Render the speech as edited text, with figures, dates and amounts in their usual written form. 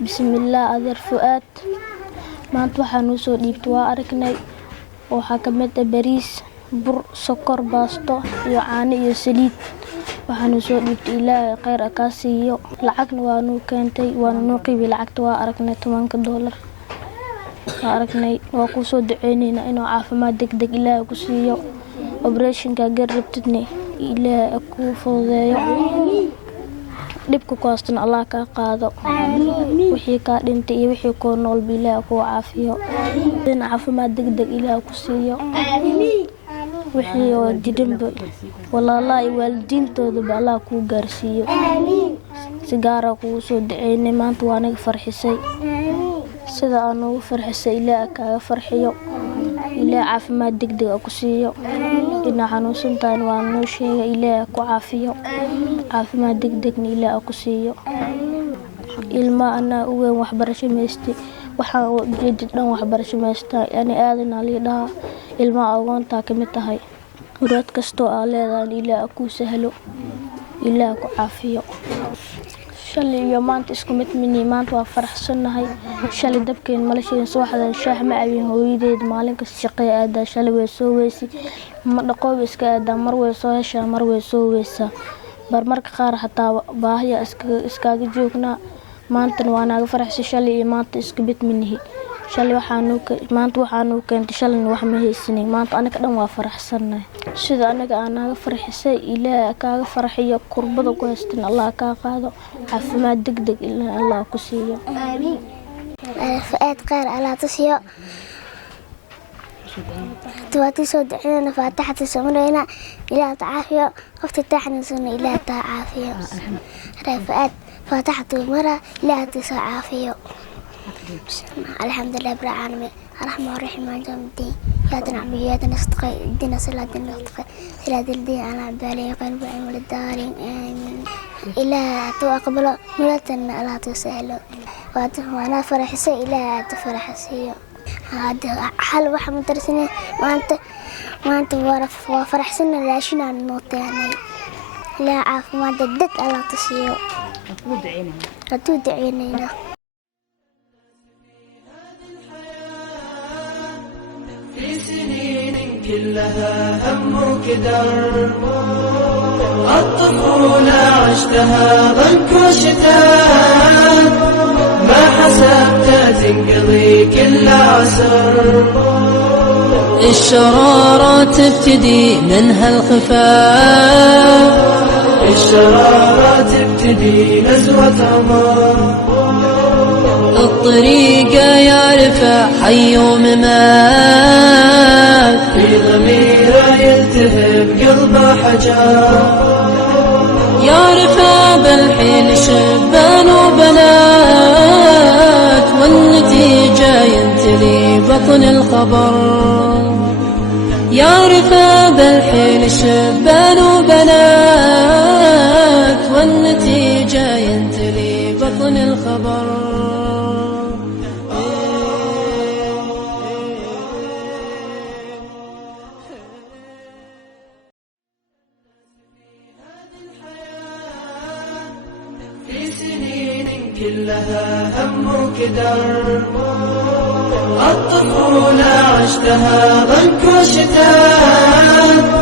بسم الله أدير فؤاد ما أنت وحنو سو ديبت وأركني وحكمت بريس بر سكر باستو يعاني يسليت وحنو سو ديبت إلى غير أكاسيو لعقنا وانو كنتي وانو نوقي بالعقد وأركني $10 وأركني وقوسو دعينينا إنه عافما دق دق إلى أكاسيو أوبريشن كجربتني إلى أكو فوضى dhibka ku haystan Allah ka qaado wixii ka dhintay iyo wixii ku nool bilaa ku caafiyo in caafimaad degdeg Ilaahay ku siiyo wixii oo jidinba walaalaha waalidiintooda ba Allah ku gaarsiiyo si gaar ah ku soo dhaceynay maanta waan iga farxisay sida aan ugu farxisay Ilaahay ka farxiyo Ilaahay caafimaad degdeg ku siiyo ina xanuunsantaan waan noo sheegay Ilaahay ku caafiyo caafimaad degdeg Ilaahay ku siiyo ilma ana ugu waxbarasho meestay waxa uu jeedin dhan waxbarasho meestay ani aadana leedahay ilma agoonta kamid tahay murad kasto leedahay Ilaahay ku sahlo Ilaahay ku caafiyo shalay iyo maanta isku mid mini maanta waa faraxsanahay shalay dabkeen malasheen soo xadan shaax ma abin hooyadeed maalin ka shaqeey aada shalay way soo weysay ma dhaqoob iska aada mar way soo heshaa mar way soo weysaa marmarka qaar hataa baahiya iskaga joognaa maanta waa naga faraxsi shalay iyo maanta isku mid minihi shalay maanta waxaanu keentay shalay wax ma haysanay maanta anaga dhan waa faraxsanahay sida anaga aan naga farxisay Ilaahay kaaga farxiyo qurbada ku haystan Allah ka qaado caafimaad degdeg Ilaahay Allah ku siiyo aamin فؤاد قال على تصيو تواتي صد عنا فاتحة سمرنا إلى تعافية وقت تحنا سنة إلى تعافية فؤاد فاتحة مرة إلى تعافية الحمد لله رب العالمين الرحمن الرحيم مالك يوم الدين يا نعبد يا نستقي الدين صلاة نستقي صلاة الدين على بالي قلب عمل الدارين آمين إلى تقبل ملتنا لا تسهل وأنا فرح سي إلى تفرح سي هذا حل واحد من درسني ما أنت وفرح سنة لا شنا عن النوت يعني لا عارف ما ددت على تصيو ردود عينينا في سنين كلها هم وكدر الطفولة عشتها ضنك وشتاء ما حسبت تنقضي كل عسر الشرارة تبتدي منها الخفاء الشرارة تبتدي نزوة عمر الطريقة يعرفها حي وممات في ضميره يلتهب قلبه حجر يعرفها بالحين شبان وبنات والنتيجة ينتلي بطن الخبر يعرفها بالحين شبان وبنات والنتيجة ينتلي بطن الخبر في سنين كلها هم وكدر الطفولة عشتها ضنك وشتاء